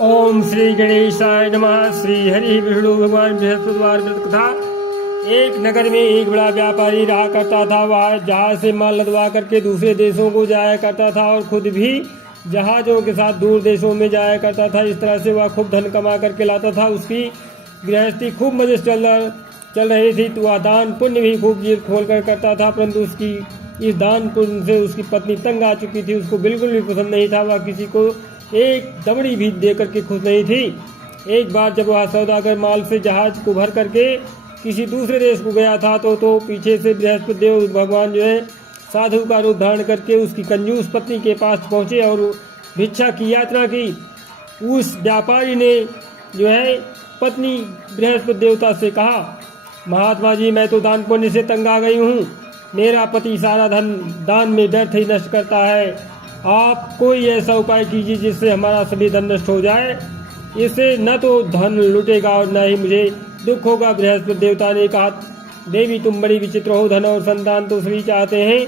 ओम श्री गणेशाय नमः। श्री हरि विष्णु भगवान बृहस्पतिवार व्रत कथा। एक नगर में एक बड़ा व्यापारी रहा करता था। वह जहाज से माल लदवा करके दूसरे देशों को जाया करता था और खुद भी जहाजों के साथ दूर देशों में जाया करता था। इस तरह से वह खूब धन कमा करके लाता था। उसकी गृहस्थी खूब मजे से चल रही थी। तो वह दान पुण्य भी खूब जी खोल कर करता था, परंतु उसकी इस दान पुण्य से उसकी पत्नी तंग आ चुकी थी। उसको बिल्कुल भी पसंद नहीं था। वह किसी को एक दमड़ी भी दे करके खुश नहीं थी। एक बार जब वह सौदागर माल से जहाज को भर करके किसी दूसरे देश को गया था तो पीछे से बृहस्पति देव भगवान जो है साधु का रूप धारण करके उसकी कंजूस पत्नी के पास पहुंचे और भिक्षा की यात्रा की। उस व्यापारी ने जो है पत्नी बृहस्पति देवता से कहा, महात्मा जी, मैं तो दान पुण्य से तंग आ गई हूँ। मेरा पति सारा धन दान में व्यर्थ ही नष्ट करता है। आप कोई ऐसा उपाय कीजिए जिससे हमारा सभी धन नष्ट हो जाए। इससे न तो धन लुटेगा और न ही मुझे दुख होगा। बृहस्पति देवता ने कहा, देवी तुम बड़ी विचित्र हो। धन और संतान तो सभी चाहते हैं,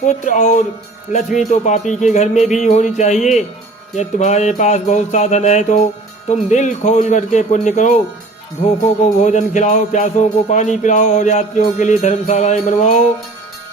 पुत्र और लक्ष्मी तो पापी के घर में भी होनी चाहिए। यदि तुम्हारे पास बहुत सा धन है तो तुम दिल खोल करके पुण्य करो। भूखों को भोजन खिलाओ, प्यासों को पानी पिलाओ और यात्रियों के लिए धर्मशालाएं बनवाओ।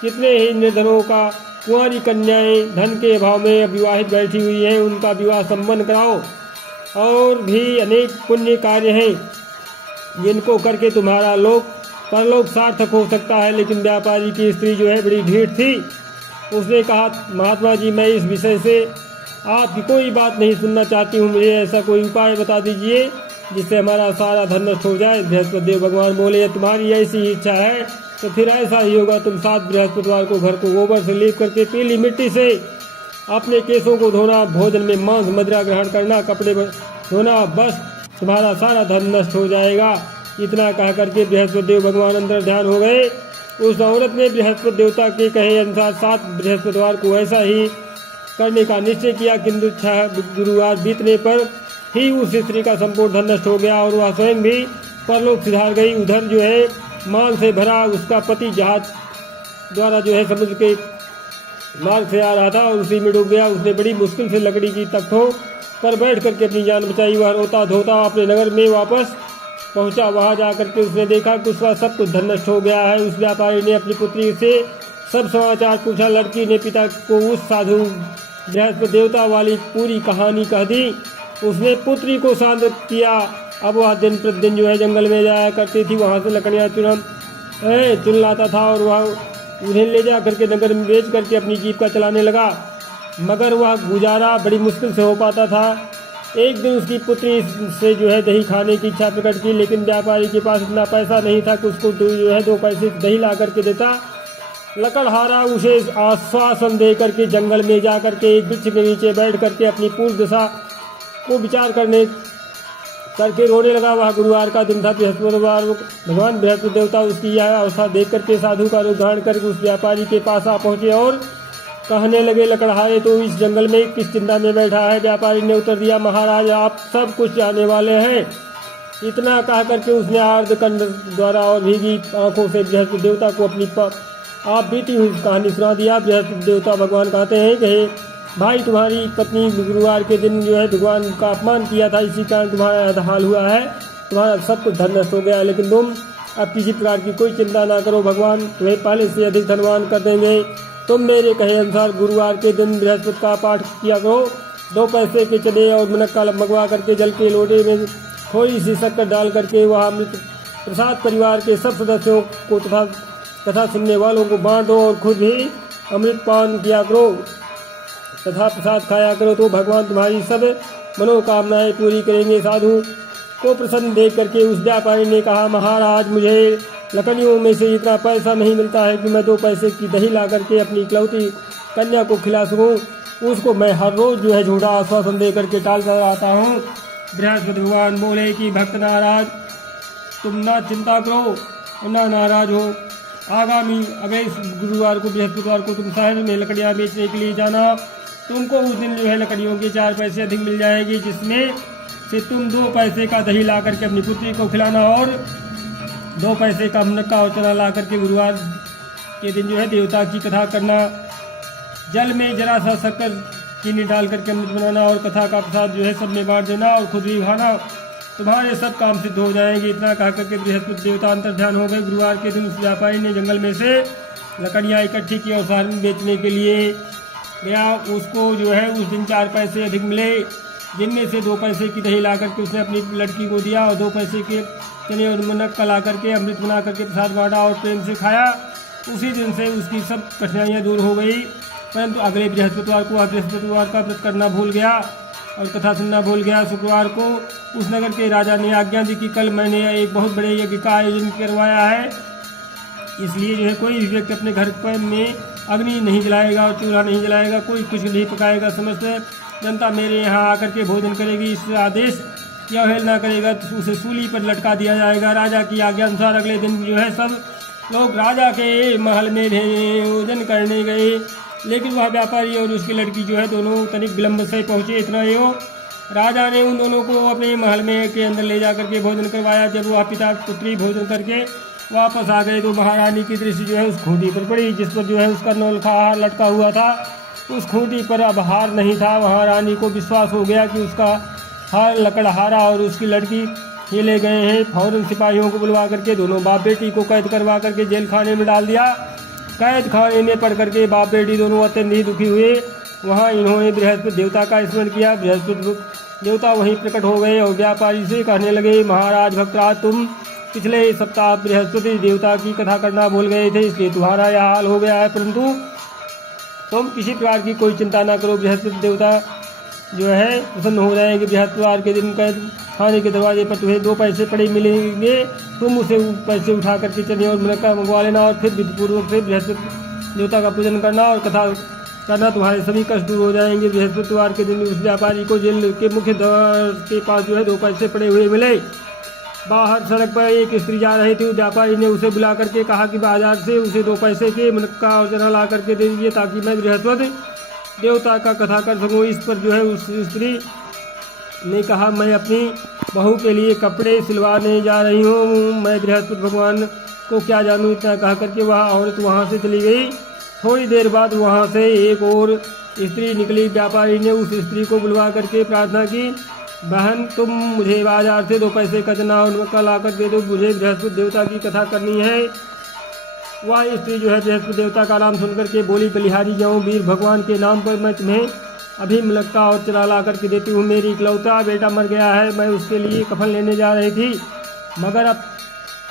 कितने ही निर्धनों का कुंवारी कन्याएं धन के अभाव में अविवाहित बैठी हुई हैं, उनका विवाह संपन्न कराओ। और भी अनेक पुण्य कार्य हैं जिनको करके तुम्हारा लोक परलोक सार्थक हो सकता है। लेकिन व्यापारी की स्त्री जो है बड़ी ढीठ थी। उसने कहा, महात्मा जी, मैं इस विषय से आपकी कोई बात नहीं सुनना चाहती हूँ। मुझे ऐसा कोई उपाय बता दीजिए जिससे हमारा सारा धन नष्ट हो जाए। बृहस्पति देव भगवान बोले, यदि तुम्हारी ऐसी इच्छा है तो फिर ऐसा ही होगा। तुम 7 बृहस्पतिवार को घर को गोबर से लीप करके पीली मिट्टी से अपने केसों को धोना, भोजन में मांस मदिरा ग्रहण करना, कपड़े धोना, बस तुम्हारा सारा धन नष्ट हो जाएगा। इतना कह करके बृहस्पति देव भगवान अंदर ध्यान हो गए। उस औरत ने बृहस्पति देवता के कहे अनुसार 7 बृहस्पतिवार को ऐसा ही करने का निश्चय किया। किंतु 6 गुरुवार बीतने पर ही उस स्त्री का संपूर्ण धन नष्ट हो गया और वह स्वयं भी परलोक सिधार गई। उधर जो है माल से भरा उसका पति जहाज द्वारा जो है समुद्र के मार्ग से आ रहा था और उसी में डूब गया। उसने बड़ी मुश्किल से लकड़ी की तख्तों पर बैठ करके अपनी जान बचाई। वह रोता धोता अपने नगर में वापस पहुंचा। वहां जाकर के उसने देखा कि उसका सब कुछ धन नष्ट हो गया है। उस व्यापारी ने अपनी पुत्री से सब समाचार पूछा। लड़की ने पिता को उस साधु बृहस्पति देवता वाली पूरी कहानी कह दी। उसने पुत्री को शांत किया। अब वह दिन प्रतिदिन जो है जंगल में जाया करती थी। वहाँ से लकड़ियाँ चुन लाता था और वह उन्हें ले जा करके नगर में बेच करके अपनी जीविका चलाने लगा। मगर वह गुजारा बड़ी मुश्किल से हो पाता था। एक दिन उसकी पुत्री से जो है दही खाने की इच्छा प्रकट की, लेकिन व्यापारी के पास इतना पैसा नहीं था कि उसको जो है 2 पैसे दही ला करके देता। लकड़हारा उसे आश्वासन दे करके जंगल में जा करके एक वृक्ष के नीचे बैठ करके अपनी पूर्व दशा को विचार करके रोने लगा। वह गुरुवार का दिन था। बृहस्पतिवार भगवान बृहस्पति देवता उसकी यह अवस्था देख करके साधु का रूप धारण करके उस व्यापारी के पास आ पहुंचे और कहने लगे, लकड़हारे तो इस जंगल में किस चिंता में बैठा है। व्यापारी ने उत्तर दिया, महाराज, आप सब कुछ जाने वाले हैं। इतना कह करके उसने आर्द्रकंड द्वारा और भीगी आंखों से बृहस्पति देवता को अपनी आप बीती हुई कहानी सुना दिया। बृहस्पति देवता भगवान कहते हैं, कहे भाई, तुम्हारी पत्नी गुरुवार के दिन जो है भगवान का अपमान किया था, इसी कारण तुम्हारा हाल हुआ है। तुम्हारा सब कुछ धन नष्ट हो गया है। लेकिन तुम अब किसी प्रकार की कोई चिंता ना करो, भगवान तुम्हें पहले से अधिक धनवान कर देंगे। तुम मेरे कहे अनुसार गुरुवार के दिन बृहस्पति का पाठ किया करो। 2 पैसे के चने और मुनक्का मंगवा करके जल के लोटे में थोड़ी सी शक्कर डाल करके वह अमृत प्रसाद परिवार के सब सदस्यों को तथा सुनने वालों को बांट दो और खुद भी अमृत पान किया करो तथा प्रसाद खाया करो, तो भगवान तुम्हारी सब मनोकामनाएं पूरी करेंगे। साधु को प्रसन्न देख करके उस व्यापारी ने कहा, महाराज, मुझे लकड़ियों में से इतना पैसा नहीं मिलता है कि मैं 2 पैसे की दही ला करके अपनी इकलौती कन्या को खिला सकूं। उसको मैं हर रोज जो है झूठा आश्वासन दे करके टालता रहता हूँ। बृहस्पति भगवान बोले कि भक्त नाराज, तुम ना चिंता करो, ना नाराज हो। आगामी अगले गुरुवार को बृहस्पतिवार को तुम शहर में लकड़ियाँ बेचने के लिए जाना। तुमको उस दिन जो है लकड़ियों के 4 पैसे अधिक मिल जाएगी, जिसमें से तुम 2 पैसे का दही ला करके अपनी पुत्री को खिलाना और 2 पैसे का मुनक्का और चना ला करके गुरुवार के दिन जो है देवता की कथा करना। जल में जरा सा शक्कर चीनी डाल करके अमृत बनाना और कथा का प्रसाद जो है सब में बांट देना और खुद भी खाना, तुम्हारे सब काम सिद्ध हो जाएंगे। इतना कह करके बृहस्पति देवता अंतर ध्यान हो गए। गुरुवार के दिन उस व्यापारी ने जंगल में से लकड़ियाँ इकट्ठी की और शहर में बेचने के लिए गया। उसको जो है उस दिन 4 पैसे अधिक मिले, जिनमें से 2 पैसे की दही ला करके उसने अपनी लड़की को दिया और 2 पैसे के चने और मुनक्का ला करके अमृत बना करके प्रसाद बांटा और प्रेम से खाया। उसी दिन से उसकी सब कठिनाइयाँ दूर हो गई। परंतु अगले बृहस्पतिवार को वह बृहस्पतिवार का व्रत करना भूल गया और कथा सुनना भूल गया। शुक्रवार को उस नगर के राजा ने आज्ञा दी कि कल मैंने एक बहुत बड़े यज्ञ का आयोजन करवाया है, इसलिए जो है कोई भी व्यक्ति अपने घर पर में अग्नि नहीं जलाएगा और चूल्हा नहीं जलाएगा, कोई कुछ नहीं पकाएगा। समस्त जनता मेरे यहाँ आकर के भोजन करेगी। इस आदेश की अवहेलना करेगा तो उसे सूली पर लटका दिया जाएगा। राजा की आज्ञा अनुसार अगले दिन जो है सब लोग राजा के महल में भोजन करने गए, लेकिन वह व्यापारी और उसकी लड़की जो है दोनों तनिक विलम्ब से पहुँचे। इतना ही हो, राजा ने उन दोनों को अपने महल में के अंदर ले जा करके भोजन करवाया। जब वह पिता पुत्री भोजन करके वापस आ गए तो महारानी की दृष्टि जो है उस खूंटी पर पड़ी, जिस पर जो है उसका नौलखा हार लटका हुआ था। उस खूंटी पर अब हार नहीं था। महारानी को विश्वास हो गया कि उसका हार लकड़हारा और उसकी लड़की खेले गए हैं। फौरन सिपाहियों को बुलवा करके दोनों बाप बेटी को कैद करवा करके जेल खाने में डाल दिया। कैद खाने में पड़ करके बाप बेटी दोनों अत्यंत ही दुखी हुए। वहाँ इन्होंने बृहस्पति देवता का स्मरण किया। बृहस्पति देवता वहीं प्रकट हो गए और व्यापारी से कहने लगे, महाराज भक्तराज, तुम पिछले सप्ताह बृहस्पति देवता की कथा करना भूल गए थे, इसलिए तुम्हारा यह हाल हो गया है। परंतु तुम किसी प्रकार की कोई चिंता ना करो, बृहस्पति देवता जो है प्रसन्न हो जाएंगे। बृहस्पतिवार के दिन कैद खाने के दरवाजे पर तुम्हें 2 पैसे पड़े मिलेंगे, तुम उसे पैसे उठा करके चने और मुनक्का मंगवा लेना और फिर विधिपूर्वक से बृहस्पति देवता का पूजन करना और कथा करना, तुम्हारे सभी कष्ट दूर हो जाएंगे। बृहस्पतिवार के दिन उस व्यापारी को जेल के मुख्य द्वार के पास जो है 2 पैसे पड़े हुए मिले। बाहर सड़क पर एक स्त्री जा रही थी। व्यापारी ने उसे बुला करके कहा कि बाजार से उसे 2 पैसे के मुनक्का और चना ला करके दे दीजिए ताकि मैं बृहस्पति देवता का कथा कर सकूँ। इस पर जो है उस स्त्री ने कहा, मैं अपनी बहू के लिए कपड़े सिलवाने जा रही हूँ, मैं बृहस्पति भगवान को क्या जानूँ। इतना कह करके वह औरत वहाँ से चली गई। थोड़ी देर बाद वहाँ से एक और स्त्री निकली। व्यापारी ने उस स्त्री को बुलवा करके प्रार्थना की, बहन, तुम मुझे बाजार से 2 पैसे का चना और मुनक्का ला कर दे दो, मुझे बृहस्पति देवता की कथा करनी है। वह स्त्री जो है बृहस्पति देवता का नाम सुनकर के बोली, बलिहारी जाऊँ, वीर भगवान के नाम पर मैं तुम्हें अभी मुनक्का और चना ला करके देती हूँ। मेरी इकलौता बेटा मर गया है, मैं उसके लिए कफन लेने जा रही थी, मगर अब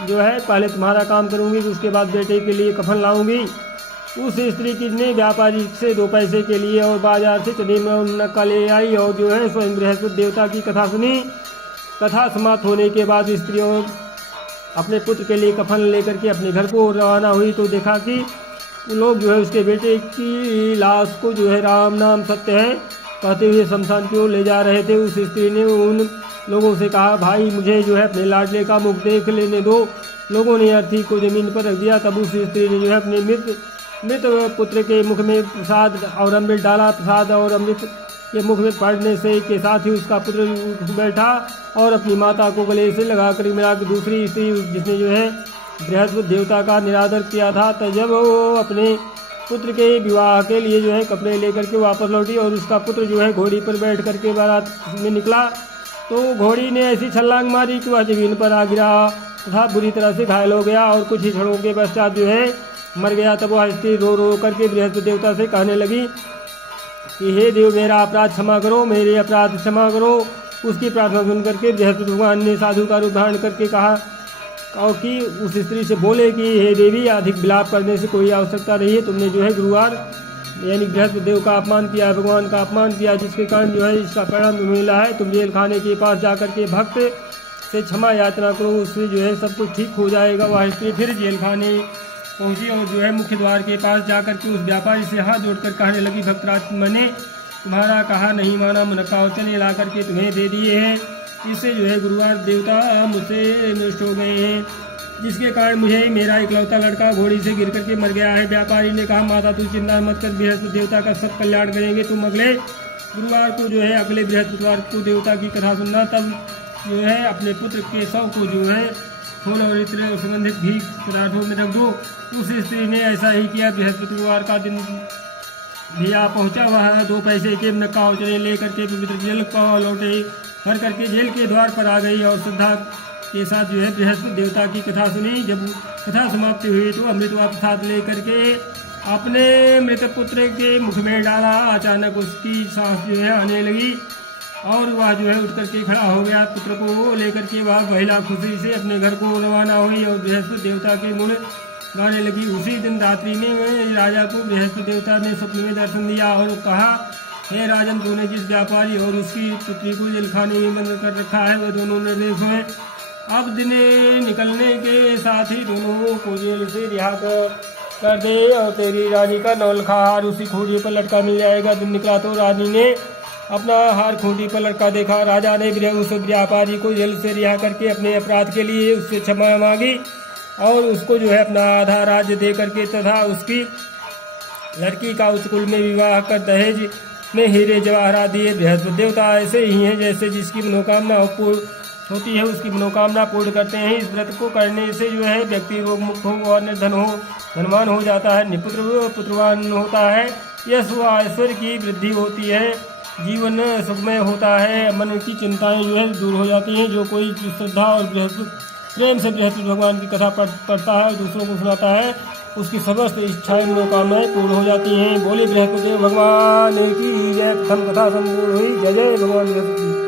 जो है पहले तुम्हारा काम करूँगी, उसके बाद बेटे के लिए कफन लाऊँगी। उस स्त्री की ने व्यापारी से 2 पैसे के लिए और बाजार से चने में मुनक्का ले आई और जो है स्वयं बृहस्पति देवता की कथा सुनी। कथा समाप्त होने के बाद स्त्री और अपने पुत्र के लिए कफन लेकर के अपने घर को रवाना हुई तो देखा कि लोग जो है उसके बेटे की लाश को जो है राम नाम सत्य है कहते हुए शमशान की ओर ले जा रहे थे। उस स्त्री ने उन लोगों से कहा, भाई मुझे जो है अपने लाडले का मुख देख लेने दो। लोगों ने अर्थी को जमीन पर रख दिया। तब उस स्त्री ने जो है अपने मृत पुत्र के मुख में प्रसाद और अमृत डाला। प्रसाद और अमृत के मुख में पड़ने से के साथ ही उसका पुत्र उठ बैठा और अपनी माता को गले से लगाकर मिला। दूसरी स्त्री जिसने जो है बृहस्पति देवता का निरादर किया था, तो जब वो अपने पुत्र के विवाह के लिए जो है कपड़े लेकर के वापस लौटी और उसका पुत्र जो है घोड़ी पर बैठ करके बारात में निकला तो घोड़ी ने ऐसी छलांग मारी कि वह जमीन पर आ गिरा तथा बुरी तरह से घायल हो गया और कुछ ही क्षणों के पश्चात जो है मर गया। तब वह स्त्री रो रो करके बृहस्पति देवता से कहने लगी कि हे देव, मेरा अपराध क्षमा करो, मेरे अपराध क्षमा करो। उसकी प्रार्थना सुन करके बृहस्पति भगवान ने साधु का रूप धारण करके कहा और कि उस स्त्री से बोले कि हे देवी, अधिक विलाप करने से कोई आवश्यकता नहीं है। तुमने जो है गुरुवार यानी बृहस्पति देव का अपमान किया, भगवान का अपमान किया, जिसके कारण जो है इसका परिणाम तुम्हें मिला है। तुम जेल खाने के पास जाकर के भक्त से क्षमा याचना करो, उससे जो है सब कुछ ठीक हो जाएगा। वह स्त्री फिर जेल खाने पहुंची और जो है मुख्य द्वार के पास जाकर के उस व्यापारी से हाथ जोड़कर कहने लगी, भक्तराज, मैंने तुम्हारा कहा नहीं माना, मुनक्का और चने ला करके तुम्हें दे दिए हैं। इससे जो है गुरुवार देवता मुझसे नष्ट हो गए हैं, जिसके कारण मुझे मेरा इकलौता लड़का घोड़ी से गिर करके मर गया है। व्यापारी ने कहा, माता तू चिंता मत कर, बृहस्पति देवता का सब कल्याण करेंगे। तुम अगले गुरुवार को जो है अगले बृहस्पतिवार को देवता की कथा सुनना। तब जो है अपने पुत्र के शव को जो है फूल और इत्र और सुगंधित भी पदार्थों में रख दो। उस स्त्री ने ऐसा ही किया। बृहस्पतिवार का दिन भैया पहुंचा वह 2 पैसे के नक्का चले लेकर के पवित्र जल पावा लौटे भर करके जेल के द्वार पर आ गई और श्रद्धा के साथ जो है बृहस्पति देवता की कथा सुनी। जब कथा समाप्ति हुई तो अमृत व प्रसाद लेकर के अपने मृत पुत्र के मुख में डाला। अचानक उसकी सांस जो है आने लगी और वह जो है उठ करके खड़ा हो गया। पुत्र को लेकर के वह महिला खुशी से अपने घर को रवाना हुई और बृहस्पति देवता के गुण गाने लगी। उसी दिन रात्रि में राजा को बृहस्पति देवता ने स्वप्न में दर्शन दिया और कहा, हे राजन, तूने जिस व्यापारी और उसकी पुत्री को जेल खाने में बंद कर रखा है वह दोनों निर्दोष हैं। अब दिन निकलने के साथ ही दोनों को जेल से रिहा कर दे और तेरी रानी का नौलखा हार उसी खूंटी पर लटका मिल जाएगा। दिन निकला तो रानी ने अपना हार खूंटी पर लटका देखा। राजा ने उस व्यापारी को जेल से रिहा करके अपने अपराध के लिए उससे क्षमा मांगी और उसको जो है अपना आधा राज्य दे करके तथा उसकी लड़की का उच्च कुल में विवाह कर दहेज में हीरे जवाहरात दिए। बृहस्पति देवता ऐसे ही हैं जैसे जिसकी मनोकामना पूर्ण होती है उसकी मनोकामना पूर्ण करते हैं। इस व्रत को करने से जो है व्यक्ति रोग मुक्त हो और धनवान हो जाता है, निपुत्र पुत्रवान होता है, यश व ऐश्वर्य की वृद्धि होती है, जीवन सुखमय होता है, मन की चिंताएं जो है दूर हो जाती हैं। जो कोई श्रद्धा और प्रेम से बृहस्पति भगवान की कथा पढ़ता है दूसरों को सुनाता है उसकी समस्त इच्छाएं मनोकामनाएं पूर्ण हो जाती हैं। बोले बृहस्पति भगवान की जय। प्रथम कथा संपूर्ण हुई। जय जय भगवान बृहस्पति।